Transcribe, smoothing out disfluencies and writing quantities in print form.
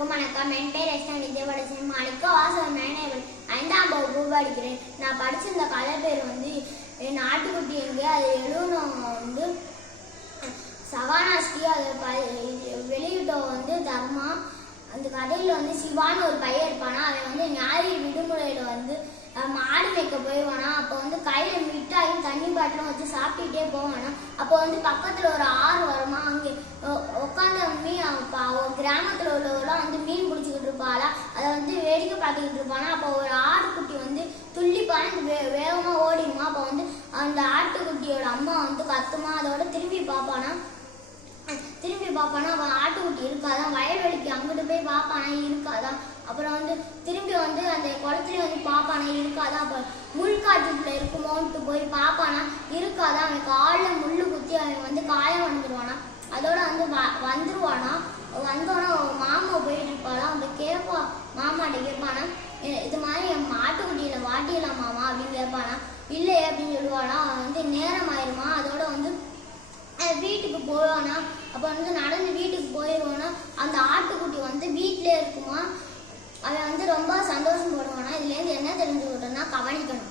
அனைவருக்கும் வணக்கம். என் பேர் வித்யாபடேசன். மாணிக்க வாசகம். ஐந்தாம் வகுப்பு படிக்கிறேன். நான் படிச்சிருந்த கதை பேர் நாட்டுக்குட்டி எங்கே. அது எழுதணும் சகானாஸ்ரீ. அதை வெளியிட்டோம் தர்மா. அந்த கதையில் சிவான்னு ஒரு பையன் இருப்பானா. அவன் ஞாயிறு விடுமுறையில் மாடு மேய்க்க போயிடுவானா. அப்போ கையில் மிட்டாயும் தண்ணி பாட்டிலும் வச்சு சாப்பிட்டுட்டே போவானா. அப்போ பக்கத்தில் ஒரு ஆறு வருமா. அங்கே உட்காந்து கிராமத்தில் உள்ளவெல்லாம் மீன் பிடிச்சிக்கிட்டு இருப்பாளா. அதை வேடிக்கை பார்த்துக்கிட்டு இருப்பானா. அப்போ ஒரு ஆட்டுக்குட்டி துள்ளிப்பான வேகமாக ஓடிடுமா. அப்போ அந்த ஆட்டுக்குட்டியோட அம்மா கத்துமா. அதோட திரும்பி பார்ப்பானா. அவன் ஆட்டுக்குட்டி இருக்காதான். வயல்வெளிக்கு அங்கிட்டு போய் பார்ப்பானா, இருக்காதான். அப்புறம் திரும்பி அந்த குளத்துல பார்ப்பானா, இருக்காதான். அப்போ முள்காட்டுக்குள்ள இருக்குமோன்ட்டு போய் பார்ப்பானா, இருக்காதான். அவன் காலில் முள்ளு குத்தி அவன் காயம் வந்துடுவானா. அதோட வந்துருவானா. வந்தோன்னா மாமா போயிட்டு இருப்பாளா. அந்த மாமாட்ட கேட்பானா, இது மாதிரி என் ஆட்டுக்குட்டியில வாட்டிடலாம் மாமா அப்படின்னு கேட்பானா. இல்லையே அப்படின்னு சொல்லுவானா. நேரம் ஆயிருமா. அதோட வீட்டுக்கு போவானா. அப்போ நடந்து வீட்டுக்கு போயிடுவானா. அந்த ஆட்டுக்குட்டி வீட்டிலே இருக்குமா. அவன் ரொம்ப சந்தோஷம் போடுவானா. இதுலேருந்து என்ன தெரிஞ்சுக்கிட்டோம்னா கவனிக்கணும்.